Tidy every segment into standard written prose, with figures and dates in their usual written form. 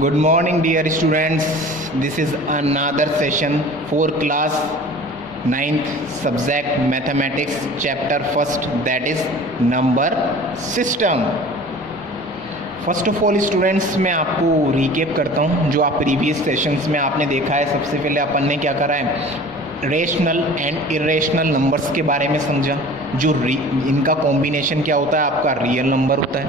Good morning, dear students. This is another session for class 9th subject mathematics chapter first, that is number system. First of all students, मैं आपको recap करता हूँ जो आप previous sessions में आपने देखा है। सबसे पहले अपन ने क्या करा है, रेशनल एंड इरेशनल नंबर्स के बारे में समझा, जो इनका कॉम्बिनेशन क्या होता है, आपका रियल नंबर होता है।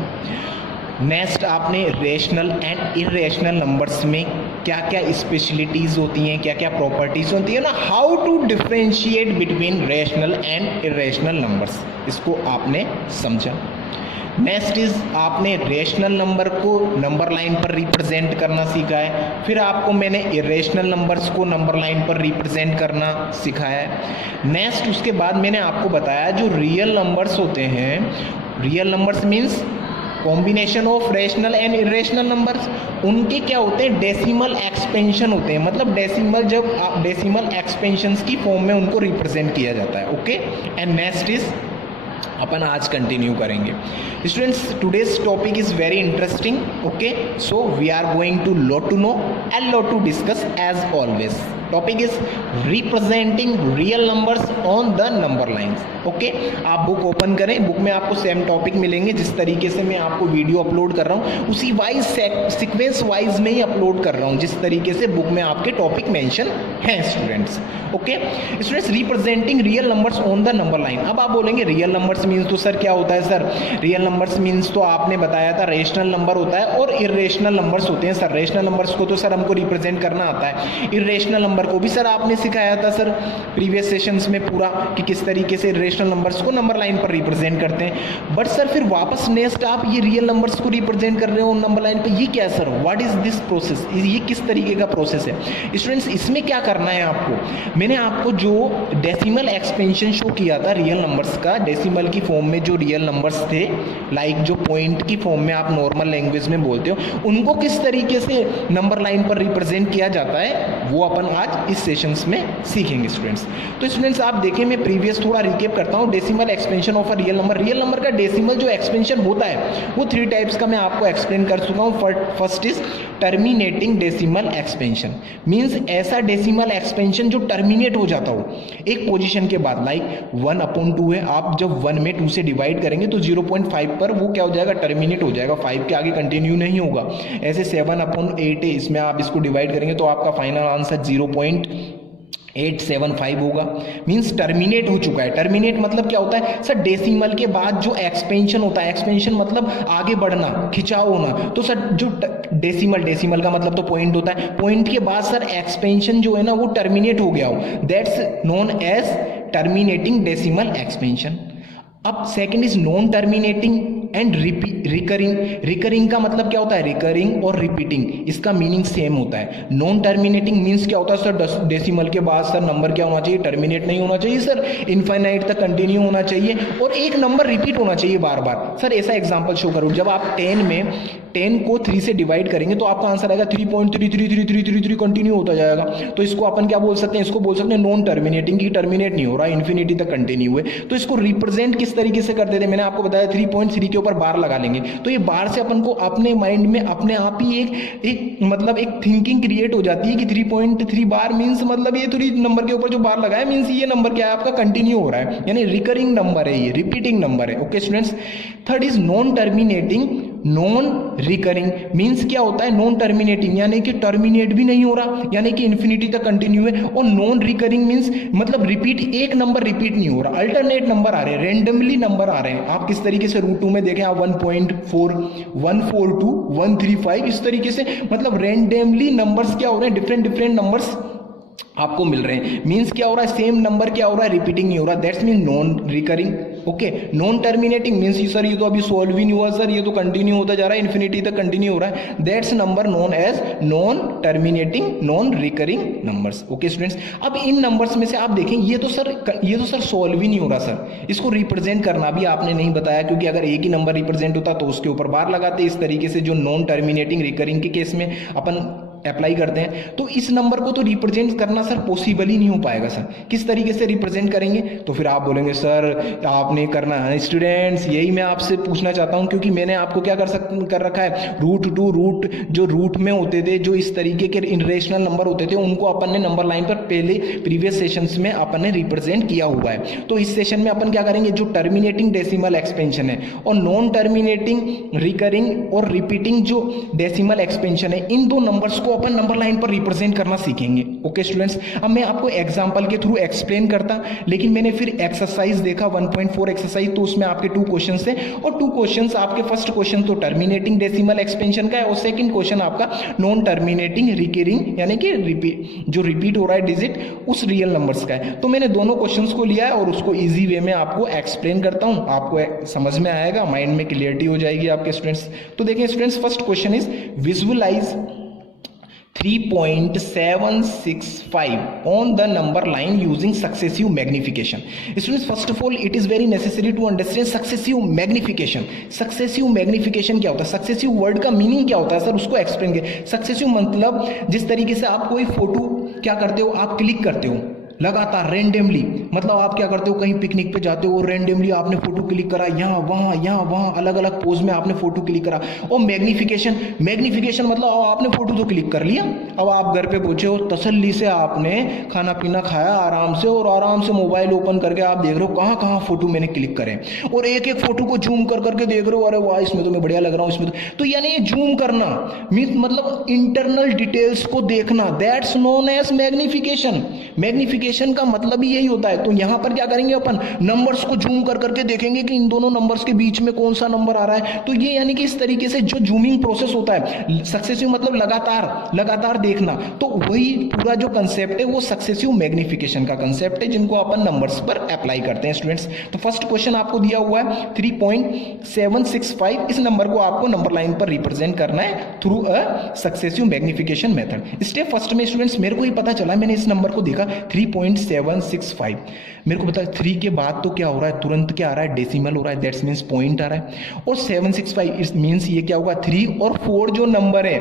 नेक्स्ट आपने रेशनल एंड इरेशनल नंबर्स में क्या क्या स्पेशलिटीज़ होती हैं, क्या क्या प्रॉपर्टीज़ होती है ना, how to differentiate between rational and irrational numbers, इसको आपने समझा। नेक्स्ट इज आपने रेशनल नंबर को नंबर लाइन पर रिप्रेजेंट करना सीखा है। फिर आपको मैंने इरेशनल नंबर्स को नंबर लाइन पर रिप्रेजेंट करना सिखाया है। नेक्स्ट उसके बाद मैंने आपको बताया जो रियल नंबर्स होते हैं, real numbers means combination of rational and irrational numbers, उनके क्या होते हैं, डेसिमल एक्सपेंशन होते हैं। मतलब डेसिमल, जब आप डेसिमल एक्सपेंशंस की फॉर्म में उनको रिप्रेजेंट किया जाता है। ओके, एंड नेक्स्ट इज अपन आज कंटिन्यू करेंगे। Students, today's topic is very interesting. Okay, so we are going to lot to know and lot to discuss as always. Topic is representing real numbers on the number lines. Okay, आप book open करें, book में आपको same topic मिलेंगे। जिस तरीके से मैं आपको वीडियो अपलोड कर रहा हूँ उसी वाइज सीक्वेंस वाइज में ही अपलोड कर रहा हूँ, जिस तरीके से बुक में आपके टॉपिक मेंशन हैं students. Okay students, representing real numbers on the number line. अब आप बोलेंगे रियल नंबर्स मीन्स तो सर क्या होता है सर, रियल नंबर्स मीन्स तो आपने बताया था रेशनल नंबर होता है और इरेशनल नंबर्स होते हैं। सर रेशनल नंबर्स को तो सर हमको रिप्रेजेंट करना आता है, इरेशनल नंबर को भी सर आपने सिखाया था सर प्रीवियस सेशंस में पूरा कि किस तरीके से रेशनल नंबर्स को नंबर लाइन पर रिप्रेजेंट करते हैं। बट सर फिर वापस नेक्स्ट आप ये रियल नंबर्स को रिप्रेजेंट कर रहे हो नंबर लाइन पे, ये क्या है sir, what is this process, ये किस तरीके का प्रोसेस है। स्टूडेंट्स, इसमें क्या करना है आपको, मैंने आपको जो डेसिमल एक्सपेंशन शो किया था रियल नंबर्स का, डेसिमल की फॉर्म में जो रियल नंबर्स थे, लाइक जो पॉइंट की फॉर्म में आप नॉर्मल लैंग्वेज में बोलते हो, उनको किस तरीके से नंबर लाइन पर रिप्रेजेंट किया जाता है, वो अपन आज इस सेशंस में सीखेंगे स्टूडेंट्स। तो स्टूडेंट्स आप देखें, मैं प्रीवियस थोड़ा रिकेप करता हूं, decimal expansion of a real number. Real number का डेसिमल जो एक्सपेंशन होता है वो 3 टाइप्स का मैं आपको एक्सप्लेन कर चुका हूं। First is terminating decimal expansion, means ऐसा डेसिमल एक्सपेंशन जो टर्मिनेट हो जाता हो एक पोजीशन के बाद, लाइक 1/2 है, आप जब 1 में 2 से डिवाइड करेंगे तो 0.5 पर वो क्या हो जाएगा, टर्मिनेट हो जाएगा, 5 के आगे कंटिन्यू नहीं होगा। ऐसे 7/8 है, इसमें आप इसको डिवाइड करेंगे तो आपका फाइनल आंसर 0.875 होगा, मींस टर्मिनेट हो चुका है। टर्मिनेट मतलब क्या होता है सर, डेसिमल के बाद जो एक्सपेंशन होता है, एक्सपेंशन मतलब आगे बढ़ना, खिंचाव होना। तो सर जो डेसिमल का मतलब तो पॉइंट होता है, पॉइंट के बाद सर एक्सपेंशन जो है ना वो टर्मिनेट हो गया हो, that's known as terminating decimal expansion. अब second is non terminating and recurring. Recurring का मतलब क्या होता है, रिकरिंग और रिपीटिंग, इसका मीनिंग सेम होता है। नॉन टर्मिनेटिंग मींस क्या होता है सर, डेसिमल के बाद सर नंबर क्या होना चाहिए, टर्मिनेट नहीं होना चाहिए सर, इनफाइनाइट तक कंटिन्यू होना चाहिए और एक नंबर रिपीट होना चाहिए बार बार। सर ऐसा एग्जांपल शो करूँ, जब आप 10 को 3 से डिवाइड करेंगे तो आपका आंसर आएगा 3.33333 कंटिन्यू होता जाएगा। तो इसको अपन क्या बोल सकते हैं, इसको बोल सकते हैं नॉन टर्मिनेटिंग, की टर्मिनेट नहीं हो रहा, इन्फिनिटी तक कंटिन्यू है। तो इसको रिप्रेजेंट किस तरीके से करते थे, मैंने आपको बताया 3.3 के ऊपर बार लगा लेंगे, तो ये बार से अपन को अपने माइंड में अपने आप ही एक मतलब एक थिंकिंग क्रिएट हो जाती है कि 3.3 बार मींस मतलब ये 3 नंबर के ऊपर जो बार लगाया मींस ये नंबर क्या है आपका, कंटिन्यू हो रहा है, यानी रिकरिंग नंबर है, ये रिपीटिंग नंबर है। Okay students, third is non terminating non recurring, means क्या होता है, नॉन टर्मिनेटिंग यानी कि टर्मिनेट भी नहीं हो रहा, यानी कि इन्फिनिटी तक कंटिन्यू है, और नॉन रिकरिंग मींस मतलब रिपीट, एक नंबर रिपीट नहीं हो रहा, अल्टरनेट नंबर आ रहे हैं, रेंडमली नंबर आ रहे हैं। आप किस तरीके से रूट 2 में देखें, आप 1.4 142 135 इस तरीके से मतलब रेंडमली नंबर्स क्या हो रहे हैं, डिफरेंट नंबर्स आपको मिल रहे हैं। मींस क्या हो रहा है, सेम नंबर क्या हो रहा है, रिपीटिंग नहीं हो रहा, that's mean non recurring. Okay, non terminating means sir ये तो अभी सॉल्व ही नहीं हुआ सर, ये तो कंटिन्यू होता जा रहा है, इन्फिनिटी तक कंटिन्यू हो रहा है, that's number known as non terminating non recurring numbers. Okay students, अब इन नंबर्स में से आप देखें ये तो सर सॉल्व ही नहीं हो रहा सर, इसको रिप्रेजेंट करना भी आपने नहीं बताया, क्योंकि अगर एक ही नंबर रिप्रेजेंट होता तो उसके ऊपर बार लगाते। इस तरीके से जो नॉन टर्मिनेटिंग रिकरिंग के केस में अपन अप्लाई करते हैं, तो इस नंबर को तो रिप्रेजेंट करना सर पॉसिबल ही नहीं हो पाएगा सर। किस तरीके से रिप्रेजेंट करेंगे? तो फिर आप बोलेंगे सर आपने करना है स्टूडेंट्स, यही मैं आपसे पूछना चाहता हूं, क्योंकि मैंने आपको क्या कर रखा है, रूट जो रूट में होते थे, जो इस तरीके के इरेशनल नंबर होते थे, उनको अपन ने नंबर लाइन पर पहले प्रीवियस सेशंस में अपन ने रिप्रेजेंट किया हुआ है। तो इस सेशन में अपन क्या करेंगे, जो टर्मिनेटिंग डेसिमल एक्सपेंशन है और नॉन टर्मिनेटिंग रिकरिंग और रिपीटिंग जो डेसिमल एक्सपेंशन है, इन दो नंबर्स को अपन नंबर लाइन पर रिप्रेजेंट करना सीखेंगे। ओके स्टूडेंट्स, अब मैं आपको एग्जांपल के थ्रू एक्सप्लेन करता, लेकिन मैंने फिर एक्सरसाइज देखा 1.4 एक्सरसाइज, तो उसमें आपके 2 क्वेश्चंस थे और 2 क्वेश्चंस आपके फर्स्ट क्वेश्चन तो टर्मिनेटिंग डेसिमल एक्सपेंशन का है और सेकंड क्वेश्चन आपका नॉन टर्मिनेटिंग रिकरिंग यानी कि जो रिपीट हो रहा है डिजिट उस रियल नंबर्स का है। तो मैंने दोनों क्वेश्चंस को लिया है और उसको इजी वे में आपको एक्सप्लेन करता हूं, आपको समझ में आएगा, माइंड में क्लियरिटी हो जाएगी आपके स्टूडेंट्स। तो देखिए students, first question is visualize 3.765 on the number line using successive magnification. Students, first of all, it is very necessary to understand successive magnification. Successive magnification क्या होता है? Successive word का मीनिंग क्या होता है सर, उसको एक्सप्लेन करें। Successive मतलब जिस तरीके से आप कोई फोटो क्या करते हो, आप क्लिक करते हो लगातार रेंडमली, मतलब आप क्या करते हो, कहीं पिकनिक पे जाते हो, रेंडमली आपने फोटो क्लिक करा, यहाँ वहाँ अलग अलग पोज में आपने फोटो क्लिक करा। और मैग्निफिकेशन मतलब आपने फोटो तो क्लिक कर लिया, अब आप घर पे पहुंचे हो, तसल्ली से आपने खाना पीना खाया आराम से, और आराम से मोबाइल ओपन करके आप देख रहे हो कहाँ कहाँ फोटो मैंने क्लिक करे, और एक एक फोटो को जूम कर करके देख रहे हो, अरे वाह इसमें तो मैं बढ़िया लग रहा हूँ, इसमें तो यानी ये जूम करना मीन्स मतलब इंटरनल डिटेल्स को देखना, that's known as magnification. Magnification का मतलब ही यही होता है। तो यहां पर क्या करेंगे, अपन नंबर्स को जूम कर करके देखेंगे कि इन दोनों नंबर्स के बीच में कौन सा नंबर आ रहा है। तो ये यानी कि इस तरीके से जो जूमिंग प्रोसेस होता है, सक्सेसिव मतलब लगातार देखना, तो वही पूरा जो कंसेप्ट है वो सक्सेसिव मैग्निफिकेशन का कंसेप्ट है, जिनको अपन नंबर्स पर अप्लाई करते हैं स्टूडेंट्स। तो फर्स्ट क्वेश्चन आपको दिया हुआ है 3.765, इस नंबर को आपको नंबर लाइन पर रिप्रेजेंट करना है through a successive magnification method. Step first में स्टूडेंट्स मेरे को ही पता चला, मैंने इस नंबर को देखा 3.765, मेरे को पता है 3 के बाद तो क्या हो रहा है, तुरंत क्या आ रहा है, डेसिमल हो रहा है, दैट्स मींस पॉइंट आ रहा है, और 765 इट मींस ये क्या होगा, 3 और 4 जो नंबर है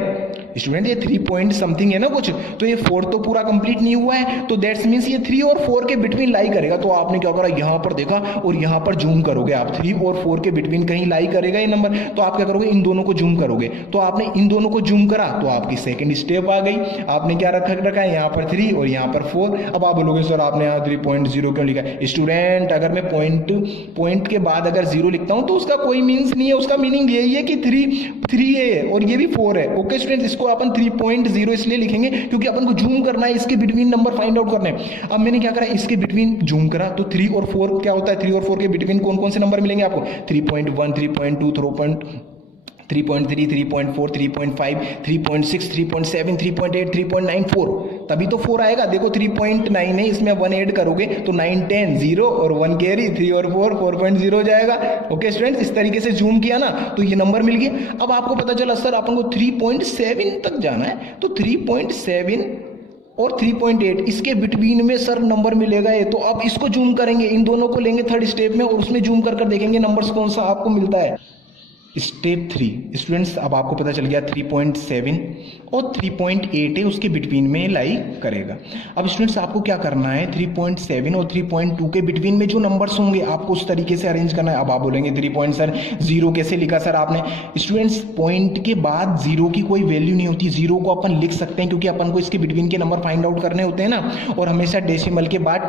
स्टूडेंट, ये 3 पॉइंट समथिंग है ना कुछ, तो ये 4 तो पूरा कंप्लीट नहीं हुआ है, तो दैट्स मींस ये 3 और 4 के बिटवीन लाई करेगा। तो आपने क्या करा, यहां पर देखा और यहां पर जूम करोगे आप, 3 और 4 के बिटवीन कहीं लाई करेगा ये नंबर, तो आप क्या करोगे, इन दोनों को जूम करोगे। तो आपने इन दोनों को जूम करा तो आपकी सेकंड स्टेप आ गई, आपने क्या रखा है, यहाँ पर 3 और यहाँ पर 4। अब आप बोलोगे सर आपने यहाँ 3.0 क्यों लिखा है? स्टूडेंट, अगर मैं पॉइंट के बाद अगर 0 लिखता हूं तो उसका कोई मीन्स नहीं है, उसका मीनिंग यही है कि 3 है और ये भी 4 है। ओके स्टूडेंट, इसको अपन 3.0 इसलिए लिखेंगे क्योंकि अपन को जूम करना है, इसके बिटवीन नंबर फाइंड आउट करने हैं। अब मैंने क्या करा, इसके बिटवीन जूम करा, तो 3 और 4 क्या होता है, 3 और 4 के बिटवीन कौन कौन से नंबर मिलेंगे आपको, 3.1, 3.2, 3.3, 3.4, 3.5, 3.6, 3.7, 3.8, 3.94, तभी तो 4 आएगा। देखो 3.9 है, इसमें 1 ऐड करोगे तो 9, 10, 0 और 1 कैरी, 3 और 4, 4.0 हो जाएगा। ओके स्टूडेंट्स, इस तरीके से जूम किया ना तो ये नंबर मिल गया। अब आपको पता चला सर अपन को 3.7 तक जाना है, तो 3.7 और 3.8 इसके बिटवीन में सर नंबर मिलेगा ये, तो अब इसको जूम करेंगे, इन दोनों को लेंगे थर्ड स्टेप में और उसमें जूम कर देखेंगे नंबर्स कौन सा आपको मिलता है। स्टेप 3 स्टूडेंट्स, अब आपको पता चल गया 3.7 और 3.8 है, उसके बिटवीन में लाई करेगा। अब स्टूडेंट्स आपको क्या करना है, 3.7 और 3.2 के बिटवीन में जो नंबर्स होंगे आपको उस तरीके से अरेंज करना है। अब आप बोलेंगे 3.0 कैसे लिखा सर आपने? स्टूडेंट्स, पॉइंट के बाद 0 की कोई वैल्यू नहीं होती, 0 को अपन लिख सकते हैं क्योंकि अपन को इसके बिटवीन के नंबर फाइंड आउट करने होते हैं ना, और हमेशा डेसिमल के बाद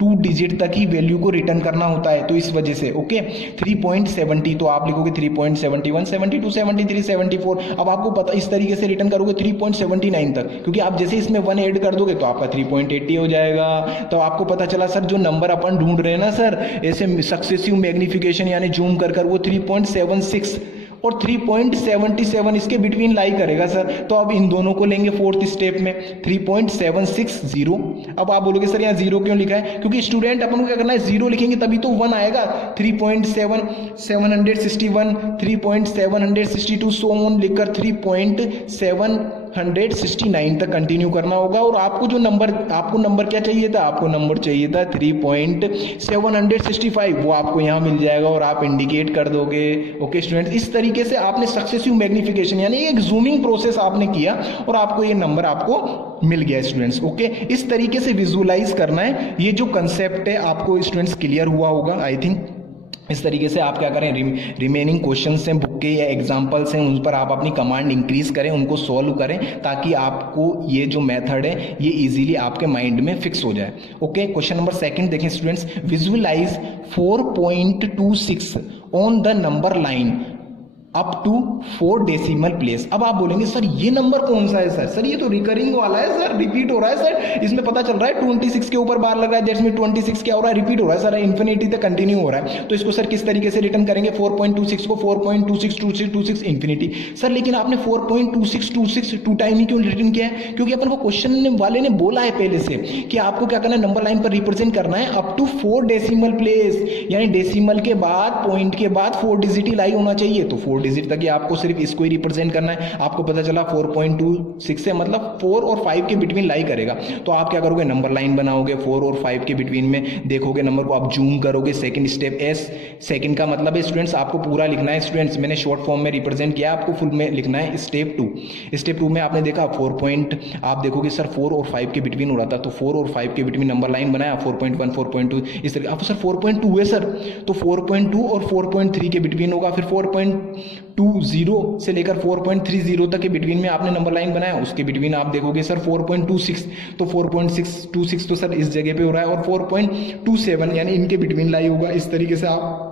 2 डिजिट तक ही वैल्यू को रिटर्न करना होता है, तो इस वजह से। ओके, 3.70 तो आप लिखोगे 3.71, 72, 73, 74। अब आपको पता, इस तरीके से रिटर्न करोगे 3.79 तक, क्योंकि आप जैसे इसमें 1 ऐड कर दोगे तो आपका 3.80 हो जाएगा। तो आपको पता चला सर जो नंबर अपन ढूंढ रहे हैं ना सर, ऐसे सक्सेसिव मैग्निफिकेशन यानी जूम कर वो 3.76 और 3.77 इसके बिटवीन लाई करेगा सर। तो अब इन दोनों को लेंगे फोर्थ स्टेप में 3.760। अब आप बोलोगे सर यहाँ 0 क्यों लिखा है? क्योंकि स्टूडेंट अपन को क्या करना है, 0 लिखेंगे तभी तो 1 आएगा। 3.761, 3.762 सो ऑन लिखकर 3.7 769 तक कंटिन्यू करना होगा। और आपको जो नंबर, आपको नंबर क्या चाहिए था, आपको नंबर चाहिए था 3.765, वो आपको यहाँ मिल जाएगा और आप इंडिकेट कर दोगे। ओके स्टूडेंट्स, इस तरीके से आपने सक्सेसिव मैग्निफिकेशन यानी एक जूमिंग प्रोसेस आपने किया और आपको ये नंबर आपको मिल गया स्टूडेंट्स। ओके, इस तरीके से विजुअलाइज करना है। ये जो कंसेप्ट है आपको स्टूडेंट्स क्लियर हुआ होगा आई थिंक। इस तरीके से आप क्या करें, रिमेनिंग क्वेश्चंस हैं बुक के या एग्जांपल्स हैं, उन पर आप अपनी कमांड इंक्रीज करें, उनको सॉल्व करें, ताकि आपको ये जो मेथड है ये इजीली आपके माइंड में फिक्स हो जाए। ओके, क्वेश्चन नंबर सेकंड देखें students, visualize 4.26 on the number line up to 4 decimal place. अब आप बोलेंगे सर ये नंबर कौन सा है सर ये तो रिकरिंग वाला है सर, रिपीट हो रहा है सर, इसमें पता चल रहा है 26 के ऊपर बार लग रहा है, दैट्स मीन 26 क्या हो रहा है, रिपीट हो रहा है सर, इन्फिनिटी तक कंटिन्यू हो रहा है। तो इसको सर किस तरीके से रिटर्न करेंगे, 4.26 को 4.262626 इन्फिनिटी। सर लेकिन आपने 4.2626 टू टाइम ही क्यों रिटर्न किया है, क्योंकि अपन को क्वेश्चन वाले ने बोला है पहले से कि आपको क्या करना है, नंबर लाइन पर रिप्रेजेंट करना है अप टू 4 डेसिमल प्लेस, यानी डेसिमल के बाद, पॉइंट के बाद 4 डिजिट ही लाई होना चाहिए। तो 4 डिजिट तक ही आपको सिर्फ इसको ही रिप्रेजेंट करना है। आपको पता चला 4.26 से मतलब 4 और 5 के बिटवीन लाई करेगा। तो आप क्या करोगे, नंबर लाइन बनाओगे 4 और 5 के बिटवीन में, देखोगे नंबर को, आप जूम करोगे। सेकंड स्टेप एस, सेकंड का मतलब है स्टूडेंट्स आपको पूरा लिखना है। स्टूडेंट्स मैंने शॉर्ट फॉर्म में रिप्रेजेंट किया, आपको फुल में लिखना है। स्टेप 2, स्टेप 2 में आपने देखा 4 पॉइंट, आप देखोगे सर 4 और 5 के बिटवीन हो रहा था, तो 4 और 5 के बिटवीन नंबर लाइन बनाया 4.1 4.2 इस तरह। आप सर 4.2 है सर, तो 4.2 और 4.3 के बिटवीन होगा, फिर 4.20 से लेकर 4.30 तक के बिटवीन में आपने नंबर लाइन बनाया, उसके बिटवीन आप देखोगे सर 4.26, तो 4.626 तो सर इस जगह पे हो रहा है, और 4.27 यानी इनके बिटवीन लाई होगा। इस तरीके से आप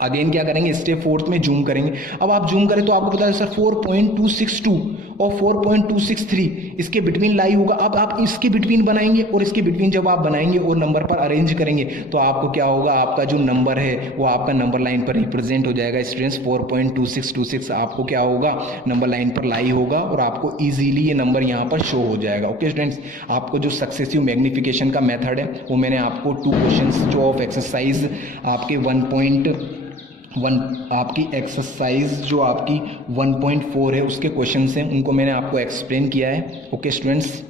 अगेन क्या करेंगे, स्टेप 4 में जूम करेंगे। अब आप जूम करें तो आपको पता है सर 4.262 और 4.263 इसके बिटवीन लाई होगा। अब आप इसके बिटवीन बनाएंगे और इसके बिटवीन जब आप बनाएंगे और नंबर पर अरेंज करेंगे तो आपको क्या होगा, आपका जो नंबर है वो आपका नंबर लाइन पर रिप्रेजेंट हो जाएगा। स्टूडेंट्स 4.2626 आपको क्या होगा, नंबर लाइन पर लाई होगा और आपको इजीली ये नंबर यहाँ पर शो हो जाएगा। ओके स्टूडेंट्स, आपको जो सक्सेसिव मैग्निफिकेशन का मेथड है वो मैंने आपको 2 क्वेश्चंस जो ऑफ एक्सरसाइज आपके 1.1 आपकी एक्सरसाइज जो आपकी 1.4 है उसके क्वेश्चंस हैं, उनको मैंने आपको एक्सप्लेन किया है। Okay students,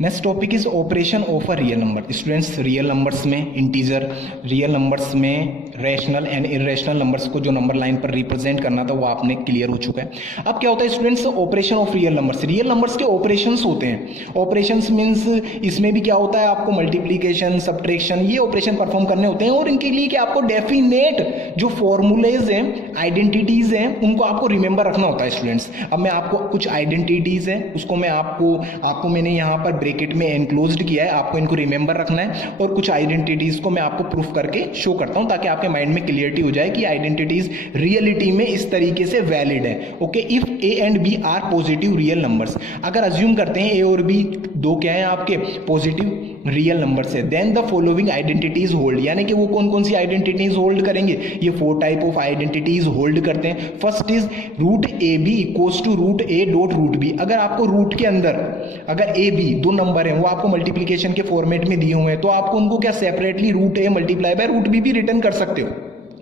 next topic is operation of a real number. Students real numbers में इंटीजर, रियल नंबर्स में रैशनल एंड इरेशनल नंबर्स को जो नंबर लाइन पर रिप्रेजेंट करना था वो आपने क्लियर हो चुका है। अब क्या होता है students, operation of real numbers, real numbers के ऑपरेशंस होते हैं। ऑपरेशंस मींस इसमें भी क्या होता है, आपको मल्टीप्लिकेशन, सब्ट्रैक्शन, ये ऑपरेशन परफॉर्म करने होते हैं और इनके लिए क्या आपको डेफिनेट जो फॉर्मूलेज हैं, आइडेंटिटीज हैं, उनको आपको रिमेंबर रखना होता है स्टूडेंट्स। अब मैं आपको कुछ आइडेंटिटीज हैं उसको मैं आपको मैंने यहाँ पर ब्रैकेट में एनक्लोज्ड किया है, आपको इनको रिमेंबर रखना है, और कुछ आइडेंटिटीज को मैं आपको प्रूफ करके शो करता हूं ताकि आपके माइंड में क्लियरिटी हो जाए कि आइडेंटिटीज रियलिटी में इस तरीके से वैलिड है। Okay, if a and b are positive real numbers, अगर अज्यूम करते हैं ए और बी दो क्या है आपके पॉजिटिव रियल नंबर से, then the following identities hold, यानी कि वो कौन कौन सी आइडेंटिटीज होल्ड करेंगे, ये 4 टाइप ऑफ आइडेंटिटीज होल्ड करते हैं। First is root a b equals to root a dot root b. अगर आपको रूट के अंदर अगर ए बी दो नंबर हैं वो आपको मल्टीप्लिकेशन के फॉर्मेट में दिए हुए हैं, तो आपको उनको क्या separately root a multiply by root b भी रिटर्न कर सकते हो,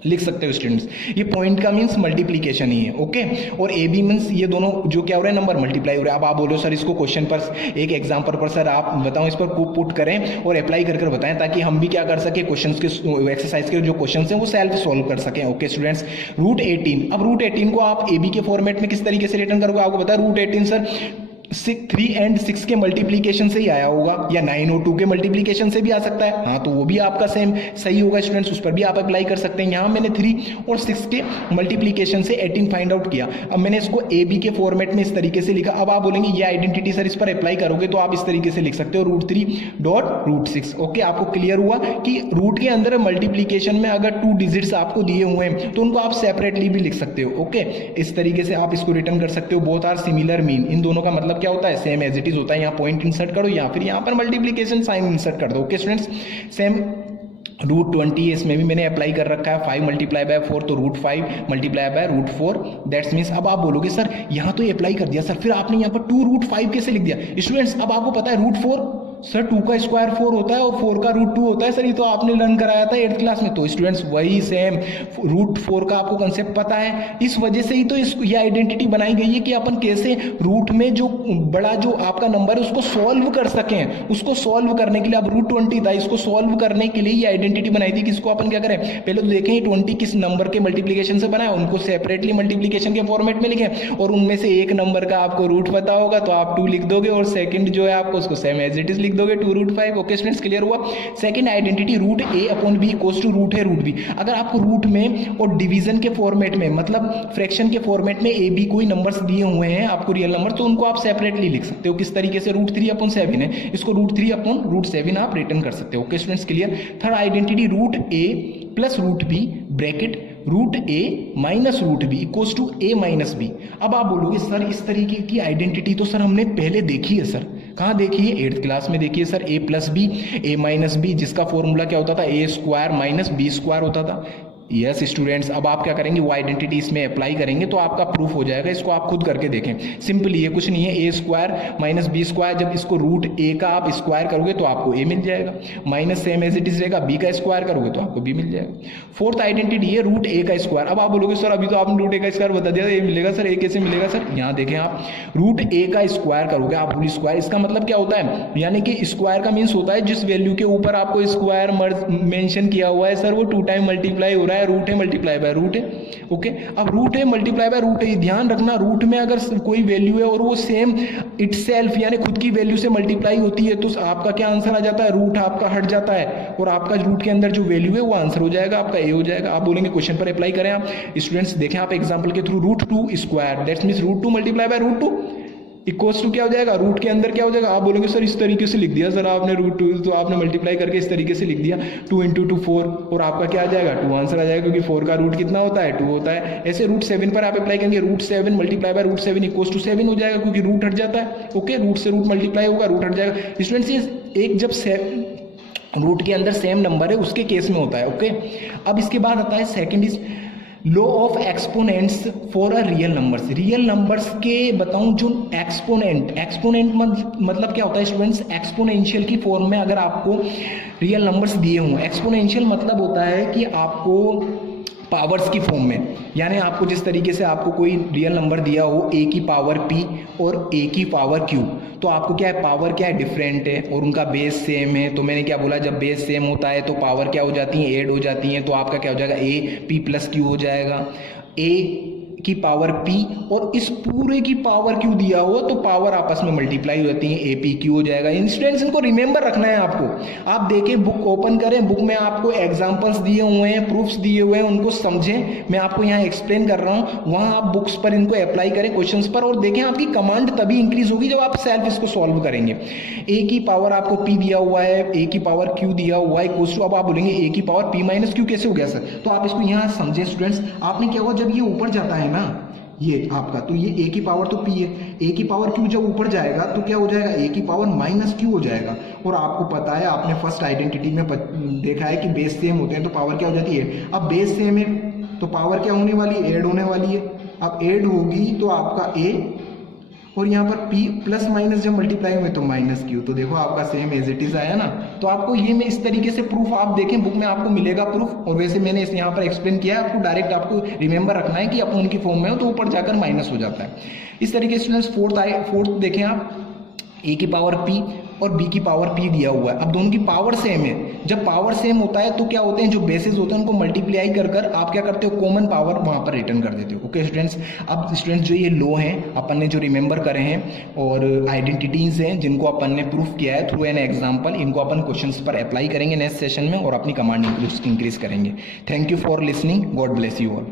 लिख सकते हो स्टूडेंट्स। ये पॉइंट का मींस मल्टीप्लिकेशन ही है। ओके, और ए बी मींस ये दोनों जो क्या हो रहा है, नंबर मल्टीप्लाई हो रहा है। अब आप बोलो सर इसको क्वेश्चन पर एक एग्जांपल पर सर आप बताओ, इस पर पुट करें और अप्लाई कर बताएं ताकि हम भी क्या कर सके, क्वेश्चंस के एक्सरसाइज के जो क्वेश्चंस हैं वो सेल्फ सॉल्व कर सकें। ओके स्टूडेंट्स, रूट 18, अब रूट 18 को आप ए बी के फॉर्मेट में किस तरीके से रिटर्न करोगे, आपको पता है रूट 18 सर 3 and 6 के मल्टीप्लिकेशन से ही आया होगा, या 9 और 2 के मल्टीप्लिकेशन से भी आ सकता है। हाँ, तो वो भी आपका सेम सही होगा स्टूडेंट्स, उस पर भी आप अप्लाई कर सकते हैं। यहाँ मैंने 3 और 6 के मल्टीप्लिकेशन से 18 फाइंड आउट किया। अब मैंने इसको ए बी के फॉर्मेट में इस तरीके से लिखा। अब आप बोलेंगे ये आइडेंटिटी सर इस पर अप्लाई करोगे तो आप इस तरीके से लिख सकते हो रूट 3 डॉट रूट 6। ओके, आपको क्लियर हुआ कि रूट के अंदर मल्टीप्लिकेशन में अगर 2 डिजिट्स आपको दिए हुए हैं तो उनको आप सेपरेटली भी लिख सकते हो। ओके, इस तरीके से आप इसको रिटर्न कर सकते हो। बोथ आर सिमिलर मीन, इन दोनों का मतलब क्या होता है, सेम एज इट इज होता है। यहाँ पॉइंट इंसर्ट करो या फिर यहाँ पर मल्टीप्लिकेशन साइन इंसर्ट कर दो। ओके स्टूडेंट्स, सेम रूट 20 इसमें भी मैंने अप्लाई कर रखा है, 5 मल्टीप्लाई बाय 4 तो root 5 multiply by root 4, that's means. अब आप बोलोगे सर यहाँ तो ये अप्लाई कर दिया सर, फिर आपने यहाँ पर 2 रूट 5 कैसे लिख दिया। स्टूडेंट्स अब आपको पता है रूट 4 सर 2 का स्क्वायर 4 होता है और 4 का रूट 2 होता है सर, ये तो आपने लर्न कराया था 8th क्लास में। तो स्टूडेंट्स वही सेम रूट 4 का आपको कंसेप्ट पता है, इस वजह से ही तो ये आइडेंटिटी बनाई गई है कि अपन कैसे रूट में जो बड़ा जो आपका नंबर है उसको सॉल्व कर सकें। उसको सॉल्व करने के लिए, अब रूट 20 था, इसको सॉल्व करने के लिए ये आइडेंटिटी बनाई थी कि इसको अपन क्या करें, पहले तो देखें 20 किस नंबर के मल्टीप्लीकेशन से बना है, उनको सेपरेटली मल्टीप्लीकेशन के फॉर्मेट में लिखें और उनमें से एक नंबर का आपको रूट पता होगा तो आप 2 लिख दोगे और सेकंड जो है आपको उसको सेम एज इट इज लिख दोगे 2 रूट 5। ओके स्टूडेंट्स, क्लियर हुआ। Second identity root a upon b equals to root है रूट बी। अगर आपको रूट में और डिवीजन के फॉर्मेट में, मतलब फ्रैक्शन के फॉर्मेट में ए बी कोई नंबर्स दिए हुए हैं आपको रियल नंबर, तो उनको आप सेपरेटली लिख सकते हो। किस तरीके से, रूट 3 अपॉन 7 है, इसको रूट 3 अपॉन रूट 7 आप रिटर्न कर सकते हो। Okay students, clear. Third identity root a plus root b bracket root a minus root b equals to a minus b. अब आप बोलोगे सर इस तरीके की आइडेंटिटी तो सर हमने पहले देखी है सर। कहाँ देखी है? 8th क्लास में देखी है सर। ए प्लस बी ए माइनस बी, जिसका फॉर्मूला क्या होता था, ए स्क्वायर माइनस बी स्क्वायर होता था। यस स्टूडेंट्स, अब आप क्या करेंगे, वो आइडेंटिटी इसमें अप्लाई करेंगे तो आपका प्रूफ हो जाएगा। इसको आप खुद करके देखें। सिंपली ये कुछ नहीं है, ए स्क्वायर माइनस बी स्क्वायर, जब इसको रूट ए का आप स्क्वायर करोगे तो आपको ए मिल जाएगा, minus same as it is रहेगा, बी का स्क्वायर करोगे तो आपको बी मिल जाएगा। फोर्थ आइडेंटिटी है रूट ए का स्क्वायर। अब आप बोलोगे सर अभी तो आपने रूट ए का स्क्वायर बता दिया, ए मिलेगा सर, ए कैसे मिलेगा सर? यहाँ देखें आप, रूट ए का स्क्वायर करोगे आप रूट स्क्वायर, इसका मतलब क्या होता है, यानी कि स्क्वायर का मीन्स होता है जिस वैल्यू के ऊपर आपको स्क्वायर मेंशन किया हुआ है सर वो 2 टाइम मल्टीप्लाई हो रहा है, रूट है मल्टीप्लाई बाय रूट है। ओके, अब रूट है मल्टीप्लाई बाय रूट है, ध्यान रखना रूट में अगर कोई वैल्यू है और वो सेम इटसेल्फ यानी खुद की वैल्यू से मल्टीप्लाई होती है तो आपका क्या आंसर आ जाता है, रूट आपका हट जाता है और आपका रूट के अंदर जो वैल्यू है वो आंसर हो जाएगा, आपका ए हो जाएगा। आप बोलेंगे क्वेश्चन पर अप्लाई करें आप। स्टूडेंट्स देखें आप एग्जांपल के through, root 2 square that's means root 2 multiply by root 2 equals to क्या हो जाएगा, रूट के अंदर क्या हो जाएगा। आप बोलेंगे सर इस तरीके से लिख दिया सर आपने रूट 2, तो आपने मल्टीप्लाई करके इस तरीके से लिख दिया 2 इंटू 2 4 और आपका क्या आ जाएगा 2 आंसर आ जाएगा, क्योंकि 4 का रूट कितना होता है 2 होता है। ऐसे रूट 7 पर आप अप्लाई करेंगे, root 7 multiply by root 7 equals to 7 हो जाएगा, क्योंकि रूट हट जाता है। ओके, रूट से रूट मल्टीप्लाई होगा, रूट हट जाएगा। स्टूडेंट्स ये एक जब रूट के अंदर सेम नंबर है उसके केस में होता है। ओके, अब इसके बाद आता है second is law of exponents for a real numbers. Real numbers के बताऊं जो एक्सपोनेंट मतलब क्या होता है स्टूडेंट्स, एक्सपोनेंशियल की फॉर्म में अगर आपको रियल नंबर्स दिए हों, एक्सपोनेंशियल मतलब होता है कि आपको पावर्स की फॉर्म में, यानी आपको जिस तरीके से आपको कोई रियल नंबर दिया हो ए की पावर p और a की पावर q, तो आपको क्या है पावर क्या है डिफरेंट है और उनका बेस सेम है। तो मैंने क्या बोला, जब बेस सेम होता है तो पावर क्या हो जाती है, ऐड हो जाती हैं, तो आपका क्या हो जाएगा a p प्लस q हो जाएगा। a की पावर p और इस पूरे की पावर q दिया हो तो पावर आपस में मल्टीप्लाई हो जाती है, ए पी क्यू हो जाएगा। स्टूडेंट्स इनको रिमेंबर रखना है आपको। आप देखें, बुक ओपन करें, बुक में आपको एग्जांपल्स दिए हुए हैं, प्रूफ्स दिए हुए हैं, उनको समझें। मैं आपको यहाँ एक्सप्लेन कर रहा हूँ, वहाँ आप बुक्स पर इनको अप्लाई करें क्वेश्चंस पर और देखें आपकी कमांड तभी इंक्रीज होगी जब आप सेल्फ इसको सॉल्व करेंगे। ए की पावर आपको p दिया हुआ है, ए की पावर q दिया हुआ है इक्वल्स टू, अब आप बोलेंगे ए की पावर p माइनस q कैसे हो गया सर, तो आप इसको यहाँ समझें स्टूडेंट्स। आपने क्या हुआ, जब ये ऊपर जाता है ना ये आपका, तो ये a की पावर तो p है, a की पावर q जब ऊपर जाएगा तो क्या हो जाएगा, a की पावर माइनस q हो जाएगा। और आपको पता है, आपने फर्स्ट आइडेंटिटी में देखा है कि बेस सेम होते हैं तो पावर क्या हो जाती है। अब बेस सेम है तो पावर क्या होने वाली है, ऐड होने वाली है। अब ऐड होगी तो आपका a और यहाँ पर p प्लस माइनस जब मल्टीप्लाई हुए तो माइनस q, तो देखो आपका सेम एज इट इज आया ना। तो आपको ये मैं इस तरीके से प्रूफ आप देखें, बुक में आपको मिलेगा प्रूफ, और वैसे मैंने इस यहाँ पर एक्सप्लेन किया है। आपको डायरेक्ट आपको रिमेंबर रखना है कि अपन की फॉर्म में हो तो ऊपर जाकर माइनस हो जाता है। इस तरीके से स्टूडेंट्स फोर्थ देखें आप, a की पावर p और b की पावर p दिया हुआ है। अब दोनों की पावर सेम है, जब पावर सेम होता है तो क्या होते हैं, जो बेसिस होते हैं उनको मल्टीप्लाई कर कर आप क्या करते हो, कॉमन पावर वहां पर रिटर्न कर देते हो। ओके स्टूडेंट्स, अब स्टूडेंट्स जो ये लॉ हैं अपन ने जो रिमेंबर करे हैं और आइडेंटिटीज हैं जिनको अपन ने प्रूफ किया है थ्रू एन एग्जाम्पल, इनको अपन क्वेश्चंस पर अप्लाई करेंगे नेक्स्ट सेशन में और अपनी कमांड इंक्रीज करेंगे। Thank you for listening, God bless you all.